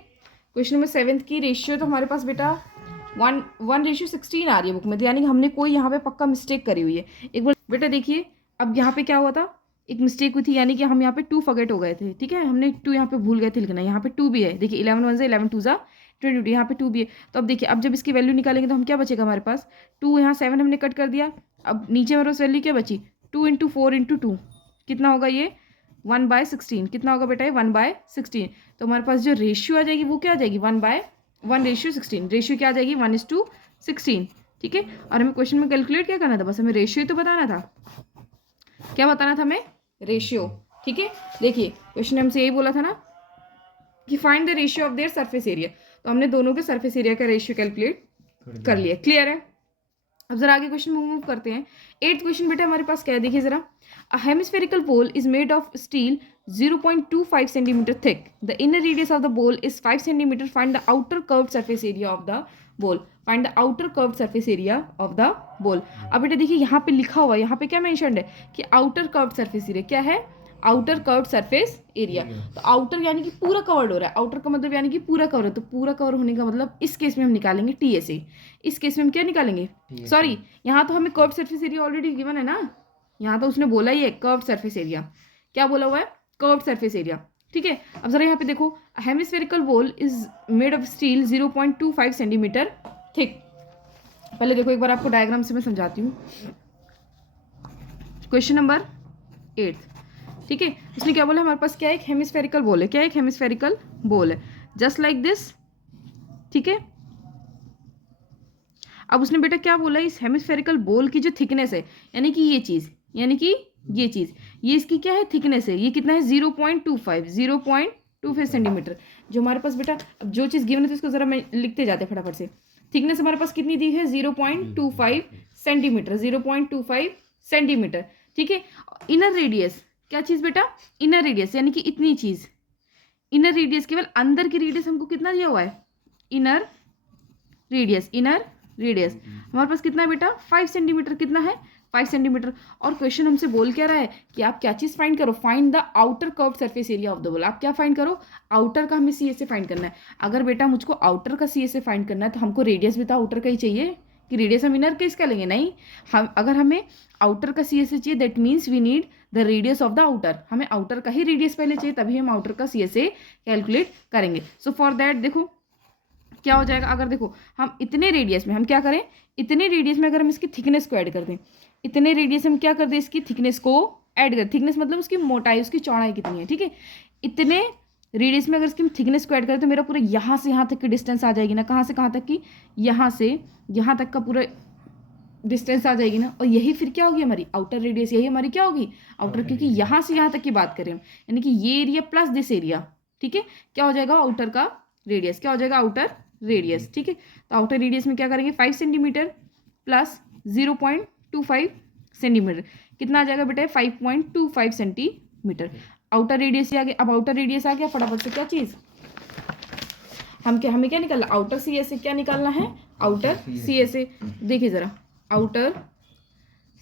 क्वेश्चन नंबर 7 की रेशियो तो हमारे पास बेटा 1:16 आ रही है बुक में, तो यानी कि हमने कोई यहाँ पे पक्का मिस्टेक करी हुई है। एक बार बेटा देखिए, अब यहाँ पे क्या हुआ था, एक मिस्टेक हुई थी, यानी कि हम यहाँ पे 2 फॉरगेट हो गए थे। ठीक है, हमने 2 यहाँ पे भूल गए थे लिखना, यहाँ पे 2 भी है। देखिए 11 1 11 2 22, यहाँ पे 2 भी है। तो अब देखिए, अब जब इसकी वैल्यू निकालेंगे तो हम क्या बचेगा हमारे पास 2, यहाँ 7 हमने कट कर दिया। अब नीचे हमारे पास वैल्यू क्या बची 2 इंटू 4 इंटू 2, कितना होगा ये 1/16। कितना होगा बेटा ये 1/16। तो हमारे पास जो रेशियो आ जाएगी वो क्या आ जाएगी 1/1:16। रेशियो क्या आ जाएगी 1:16। ठीक है, और हमें क्वेश्चन में कैलकुलेट क्या करना था, बस हमें रेशियो तो बताना था। क्या बताना था हमें, रेशियो। ठीक है, देखिए क्वेश्चन हमसे यही बोला था ना कि find the ratio of their surface area, तो हमने दोनों के सरफेस एरिया का रेशियो कैलकुलेट कर लिया। क्लियर है? अब जरा आगे क्वेश्चन मूव करते हैं। 8th क्वेश्चन बेटा हमारे पास क्या है, देखिए जरा। A hemispherical bowl is made of steel 0.25 centimetre thick, the inner radius of the bowl is 5 centimetre, find the outer curved surface area of the bowl, find the outer curved surface area of the bowl. अब बेटा देखिए यहाँ पे लिखा हुआ है, यहाँ पे क्या मेंशन्ड है कि आउटर कर्व्ड सरफेस एरिया क्या है, आउटर कर्व्ड सरफेस एरिया। तो आउटर यानी कि पूरा कवर्ड हो रहा है, आउटर का मतलब यानी कि पूरा कवर है, तो पूरा कवर होने का मतलब इस केस में हम निकालेंगे TSA। इस केस में हम क्या निकालेंगे, सॉरी यहाँ तो हमें curved surface area already given है ना, यहाँ तो उसने बोला ही है कर्व्ड सरफेस एरिया, क्या बोला हुआ है, कर्व्ड सरफेस एरिया। ठीक है, अब जरा यहाँ पे देखो, hemispherical bowl is made of steel 0.25 centimetre thick. पहले देखो एक बार आपको डायग्राम से मैं समझाती हूँ। क्वेश्चन नंबर 8, ठीक है, उसने क्या बोला, हमारे पास क्या है, एक हेमिस्फेरिकल बोल है, क्या है, एक हेमिस्फेरिकल बोल है, जस्ट लाइक दिस। ठीक है, अब उसने बेटा क्या बोला, इस हेमिस्फेरिकल बोल की जो थिकनेस है, यानी कि ये चीज़, यानी कि ये चीज़, ये इसकी क्या है, थिकनेस है, ये कितना है 0.25 सेंटीमीटर। जो हमारे पास बेटा, अब जो चीज़ गिवन है तो इसको ज़रा मैं लिखते जाते फटाफट से। थिकनेस हमारे पास कितनी दी है, 0.25 सेंटीमीटर, 0.25 सेंटीमीटर। ठीक है, इनर रेडियस क्या चीज़ बेटा, इनर रेडियस यानी कि इतनी चीज़, इनर रेडियस केवल अंदर की रेडियस हमको कितना दिया हुआ है, इनर रेडियस, इनर रेडियस हमारे पास कितना है बेटा, 5 सेंटीमीटर, कितना है 5 सेंटीमीटर। और क्वेश्चन हमसे बोल क्या रहा है कि आप क्या चीज़ फाइंड करो, find the outer curved surface area of the बोल। आप क्या फाइंड करो, आउटर का हमें CSA फाइंड करना है। अगर बेटा मुझको आउटर का CSA फाइंड करना है तो हमको रेडियस भी तो आउटर का ही चाहिए, कि रेडियस हम इनर का इसका लेंगे, नहीं। हम अगर हमें आउटर का CSA चाहिए, that means we need the radius of the outer, हमें आउटर का ही रेडियस पहले चाहिए, तभी हम आउटर का CSA कैलकुलेट करेंगे। सो फॉर दैट देखो क्या हो जाएगा, अगर देखो हम इतने रेडियस में हम क्या करें, इतने रेडियस में अगर हम इसकी थिकनेस को ऐड कर दें, इतने रेडियस हम क्या कर दें, इसकी थिकनेस को ऐड कर, थिकनेस मतलब उसकी मोटाई, उसकी चौड़ाई कितनी है। ठीक है, इतने रेडियस में अगर इसकी थिकनेस को ऐड करें तो मेरा पूरा यहाँ से यहाँ तक की डिस्टेंस आ जाएगी ना, कहाँ से कहाँ तक की, यहाँ से यहाँ तक का पूरा डिस्टेंस आ जाएगी ना। और यही फिर क्या होगी हमारी आउटर रेडियस, यही हमारी क्या होगी आउटर, क्योंकि यहाँ से यहाँ तक की बात करें हम, यानी कि ये एरिया प्लस दिस एरिया। ठीक है, क्या हो जाएगा आउटर का रेडियस, क्या हो जाएगा आउटर रेडियस। ठीक है, तो आउटर रेडियस में क्या करेंगे, 5 सेंटीमीटर प्लस 0.25 सेंटीमीटर, कितना आ जाएगा बेटा 5.25 सेंटीमीटर। आउटर रेडियस आ गया, अब आउटर रेडियस आ गया, फटाफट से क्या चीज़ हमें क्या निकालना, आउटर CSA क्या निकालना है, आउटर CSA। देखिए ज़रा, outer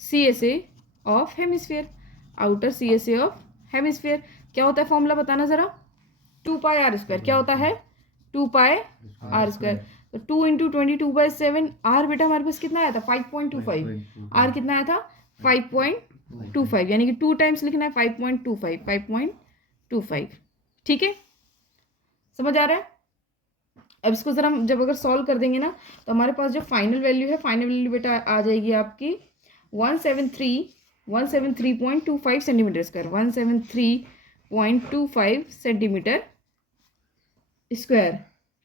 CSA of hemisphere, outer CSA of hemisphere क्या होता है, फॉर्मूला बताना ज़रा, 2πr², क्या होता है 2πr²। तो 2 × 22/7, आर बेटा हमारे पास कितना आया था 5.25, आर कितना आया था 5.25, यानी कि 2 टाइम्स लिखना है 5.25। ठीक है, समझ आ रहा है। अब इसको जरा हम जब अगर सॉल्व कर देंगे ना तो हमारे पास जो फाइनल वैल्यू है, फाइनल वैल्यू बेटा आ जाएगी आपकी 173.25 सेंटीमीटर स्क्वायर, 173.25 सेंटीमीटर स्क्वायर।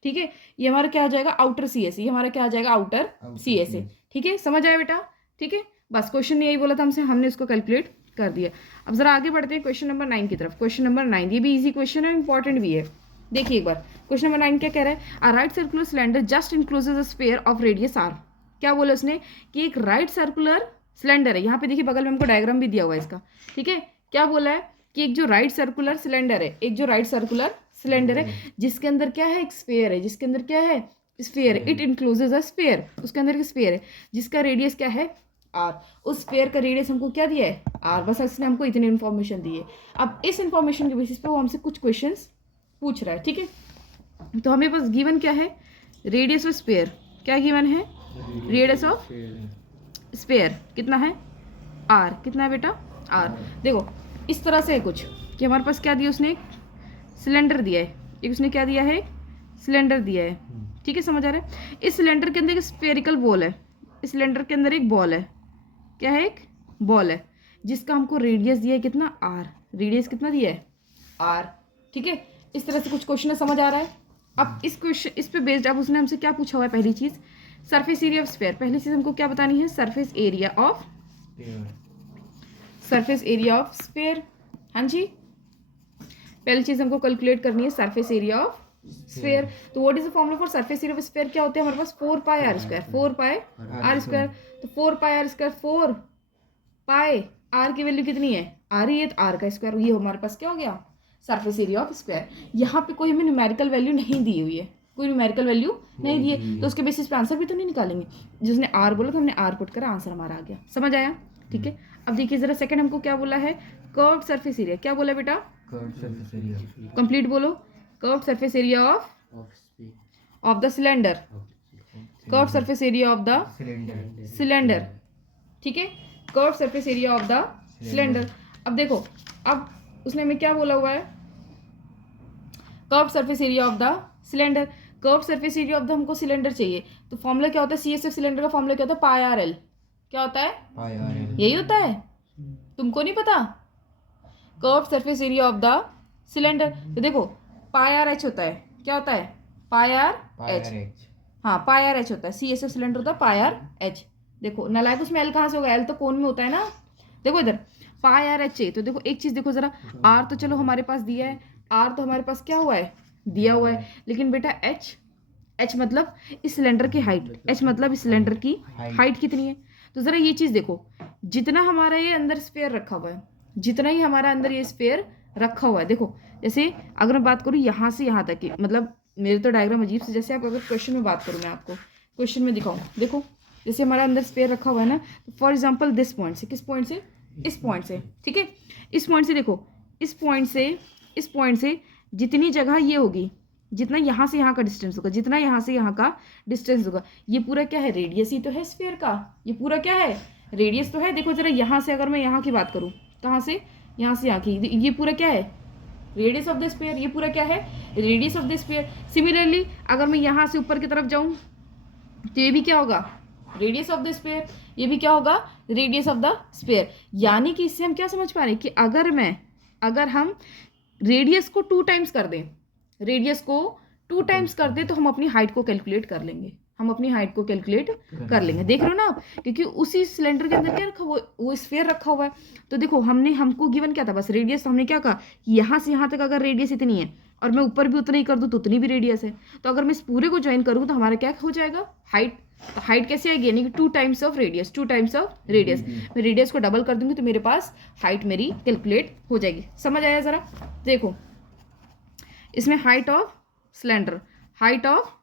ठीक है, ये हमारा क्या आ जाएगा आउटर CSA, ये हमारा क्या आ जाएगा आउटर CSA। ठीक है, समझ आया बेटा। ठीक है, बस क्वेश्चन ने यही बोला था हमसे, हमने इसको कैलकुलेट कर दिया। अब जरा आगे बढ़ते हैं क्वेश्चन नंबर 9 की तरफ। क्वेश्चन नंबर 9 ये भी इजी क्वेश्चन है, इंपॉर्टेंट भी है। देखिए एक बार क्वेश्चन नंबर 9 क्या कह रहा है, a right circular cylinder just encloses a sphere of radius r। क्या बोला उसने कि एक राइट सर्कुलर सिलेंडर है, यहाँ पे देखिए बगल में हमको डायग्राम भी दिया हुआ है इसका। ठीक है, क्या बोला है कि एक जो राइट सर्कुलर सिलेंडर है, एक जो राइट सर्कुलर सिलेंडर है जिसके अंदर क्या है, एक स्फीयर है, जिसके अंदर क्या है sphere, it encloses a sphere, उसके अंदर एक स्फीयर है जिसका रेडियस क्या है r। उस स्फीयर का रेडियस हमको क्या दिया है r, बस इसने हमको इतनी इन्फॉर्मेशन दी है। अब इस इन्फॉर्मेशन के बेसिस पे वो हमसे कुछ क्वेश्चंस पूछ रहा है। ठीक है, तो हमें बस गिवन क्या है, रेडियस ऑफ स्फीयर, क्या गिवन है, रेडियस ऑफ स्फीयर कितना है r, कितना है बेटा r। देखो इस तरह से है कुछ कि हमारे पास क्या दिया उसने, एक सिलेंडर दिया है, एक उसने क्या दिया है सिलेंडर दिया है। ठीक है, समझ आ रहा है। इस सिलेंडर के अंदर एक स्फेरिकल बॉल है, इस सिलेंडर के अंदर एक बॉल है, क्या है एक बॉल है जिसका हमको रेडियस दिया है कितना r, रेडियस कितना दिया है r। ठीक है, इस तरह से कुछ क्वेश्चन समझ आ रहा है। अब इस क्वेश्चन इस पे बेस्ड अब उसने हमसे क्या पूछा हुआ है, पहली चीज सरफेस एरिया ऑफ स्फीयर, पहली चीज हमको क्या बतानी है, सरफेस एरिया ऑफ स्फीयर। हाँ जी, पहली चीज़ हमको कैलकुलेट करनी है सरफेस एरिया ऑफ स्फीयर। तो what is the formula for surface area of sphere? क्या होते हैं हमारे पास? 4 pi R square, 4 pi R square. तो 4 pi R square, 4 pi R की वैल्यू कितनी है? आर ही है, तो आर का स्क्वायर। ये हमारे पास क्या हो गया? Surface area of square. यहाँ पे कोई हमें न्यूमेरिकल वैल्यू नहीं दी हुई है, कोई न्यूमेरिकल वैल्यू नहीं दी है, तो उसके बेसिस पे आंसर भी तो नहीं निकालेंगे। जिसने आर बोला तो हमने आर पुट करा, आंसर हमारा आ गया। समझ आया? ठीक है। अब देखिए जरा सेकंड हमको क्या बोला है? Curved surface area. क्या बोला बेटा? कंप्लीट बोलो। Curved surface area of the cylinder. Curved surface area of the cylinder. ठीक है, curved surface area of the cylinder. अब देखो, अब उसने हमें क्या बोला हुआ है? Curved surface area of the cylinder. Curved surface area of the हमको सिलेंडर चाहिए, तो फॉर्मूला क्या होता है? CSF सिलेंडर का फॉर्मूला क्या होता है? पाई आर एल। क्या होता है? पाई आर एल। यही होता है, तुमको नहीं पता? Curved surface area of the cylinder, तो देखो पाई आर एच होता है। क्या होता है? पाई आर एच। हाँ, पाई आर एच होता है। CSF सिलेंडर होता है पाई आर एच। देखो नालायक, उसमें एल कहाँ से होगा? एल तो कोन में होता है ना। देखो इधर पाई आर एच चाहिए, तो देखो एक चीज देखो जरा, आर तो चलो हमारे पास दिया है, आर तो हमारे पास क्या हुआ है? दिया हुआ है। लेकिन बेटा एच, एच मतलब इस सिलेंडर की हाइट, एच मतलब इस सिलेंडर की हाइट कितनी है? तो जरा ये चीज देखो, जितना हमारा ये अंदर स्फीयर रखा हुआ है, जितना ही हमारा अंदर ये स्फीयर रखा हुआ है, देखो जैसे अगर मैं बात करूँ यहाँ से यहाँ तक की, मतलब मेरे तो डायग्राम अजीब से, जैसे आप अगर क्वेश्चन में बात करूँ, मैं आपको क्वेश्चन में दिखाऊँ, देखो जैसे हमारा अंदर स्फीयर रखा हुआ है ना, तो फॉर एग्जाम्पल दिस पॉइंट से, किस पॉइंट से? इस पॉइंट से। ठीक है, इस पॉइंट से देखो, इस पॉइंट से, इस पॉइंट से जितनी जगह ये होगी, जितना यहाँ से यहाँ का डिस्टेंस होगा, जितना यहाँ से यहाँ का डिस्टेंस होगा, ये पूरा क्या है? रेडियस ही तो है स्फीयर का। ये पूरा क्या है? रेडियस तो है। देखो जरा यहाँ से अगर मैं यहाँ की बात करूँ, कहाँ से? यहाँ से यहाँ की, ये पूरा क्या है? Radius of the sphere. ये पूरा क्या है? Radius of the sphere. Similarly अगर मैं यहाँ से ऊपर की तरफ जाऊँ, तो ये भी क्या होगा? Radius of the sphere. ये भी क्या होगा? Radius of the sphere. यानी कि इससे हम क्या समझ पा रहे हैं कि अगर हम रेडियस को 2 टाइम्स कर दें, रेडियस को 2 टाइम्स कर दे, तो हम अपनी हाइट को कैलकुलेट कर लेंगे। हम अपनी हाइट को कैलकुलेट कर लेंगे। देख रहे हो ना आप, क्योंकि उसी सिलेंडर के अंदर क्या रखा हुआ? वो स्फीयर रखा हुआ है। तो देखो हमको गिवन क्या था? बस रेडियस। तो हमने क्या कहा? यहाँ से यहाँ तक अगर रेडियस इतनी है और मैं ऊपर भी उतना ही कर दूँ तो उतनी भी रेडियस है, तो अगर मैं इस पूरे को ज्वाइन करूँ तो हमारा क्या हो जाएगा? हाइट। तो हाइट कैसे आएगी? यानी कि 2 times of radius, 2 times of radius. मैं रेडियस को डबल कर दूंगी तो मेरे पास हाइट मेरी कैलकुलेट हो जाएगी। समझ आया? जरा देखो, इसमें height of cylinder, height of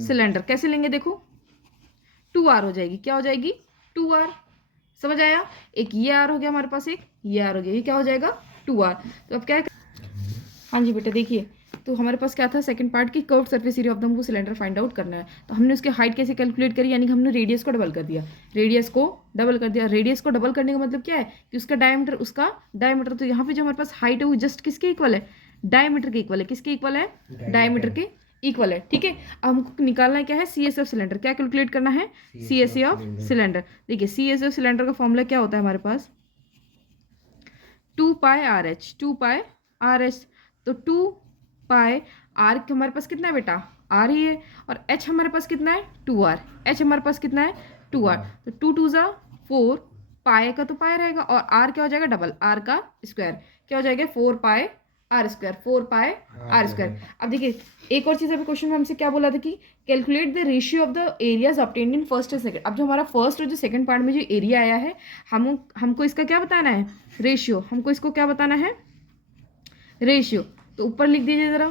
cylinder कैसे लेंगे? देखो 2r हो जाएगी। क्या हो जाएगी? 2r। समझ आया? एक ये r हो गया हमारे पास, एक ये r हो गया, ये क्या हो जाएगा? 2r। तो अब क्या? हाँ जी बेटा, देखिए तो हमारे पास क्या था? सेकंड पार्ट की curved surface area of the हमको सिलेंडर फाइंड आउट करना है। तो हमने उसकी हाइट कैसे कैलकुलेट करी? यानी कि हमने रेडियस को डबल कर दिया। रेडियस को डबल कर दिया। रेडियस को डबल करने का मतलब क्या है? कि उसका डायमीटर, तो यहाँ पे जो हमारे पास हाइट है वो जस्ट किसके इक्वल है? डायमीटर के इक्वल है। किसके इक्वल है? डायमीटर के इक्वल है। ठीक है, अब हमको निकालना है क्या है? CSF cylinder. क्या कैलकुलेट करना है? CSF cylinder. देखिए CSF सिलेंडर का फॉर्मूला क्या होता है हमारे पास? 2 पाई RH, 2 पाई RH। तो 2 पाई आर हमारे पास कितना है बेटा? आर ही है। और एच हमारे पास कितना है? 2r। एच हमारे पास कितना है? 2r। तो 2 2 ज़ा 4, पाई का तो पाई रहेगा, और आर क्या हो जाएगा? डबल, आर का स्क्वायर। क्या हो जाएगा? 4 pi R square, 4 pi R square. अब देखिए एक और चीज़, अभी क्वेश्चन में हमसे क्या बोला था कि calculate the ratio of the areas obtained in first and second. अब जो हमारा फर्स्ट और जो सेकंड पार्ट में जो एरिया आया है, हमको इसका क्या बताना है? रेशियो। हमको इसको क्या बताना है? रेशियो। तो ऊपर लिख दीजिए ज़रा।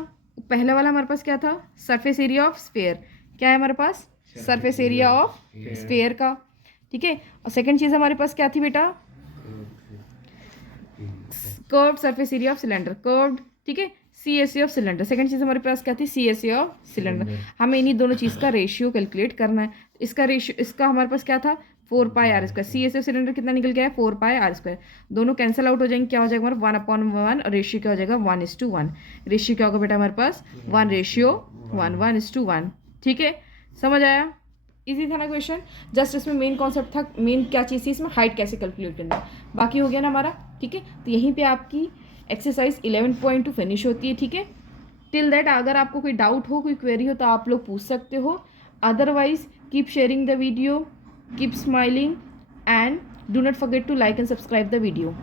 पहला वाला हमारे पास क्या था? Surface area of sphere. क्या है हमारे पास? सरफेस एरिया ऑफ स्फीयर का। ठीक है, और सेकंड चीज़ हमारे पास क्या थी बेटा? Curved surface area of cylinder, curved. ठीक है, CSA ऑफ सिलेंडर। सेकंड चीज़ हमारे पास क्या थी? CSA of cylinder. हमें इन्हीं दोनों चीज़ का रेशियो कैलकुलेट करना है। इसका रेशियो, इसका हमारे पास क्या था? 4 pi R square. CSA cylinder कितना निकल गया है? 4 पाई आर स्क्वायर। दोनों कैंसिल आउट हो जाएंगे। क्या हो जाएगा हमारा? 1/1, और रेशियो क्या हो जाएगा? 1:1। रेशियो क्या होगा बेटा हमारे पास? 1:1, 1:1। ठीक है, समझ आया? इजी था ना क्वेश्चन? जस्ट इसमें मेन कॉन्सेप्ट था, मेन क्या चीज़ थी इसमें? हाइट कैसे कैलकुलेट करना है। बाकी हो गया ना हमारा। ठीक है, तो यहीं पे आपकी एक्सरसाइज 11.2 फिनिश होती है। ठीक है, टिल दैट अगर आपको कोई डाउट हो, कोई क्वेरी हो, तो आप लोग पूछ सकते हो। Otherwise keep sharing the video, keep smiling, and do not forget to like and subscribe the video.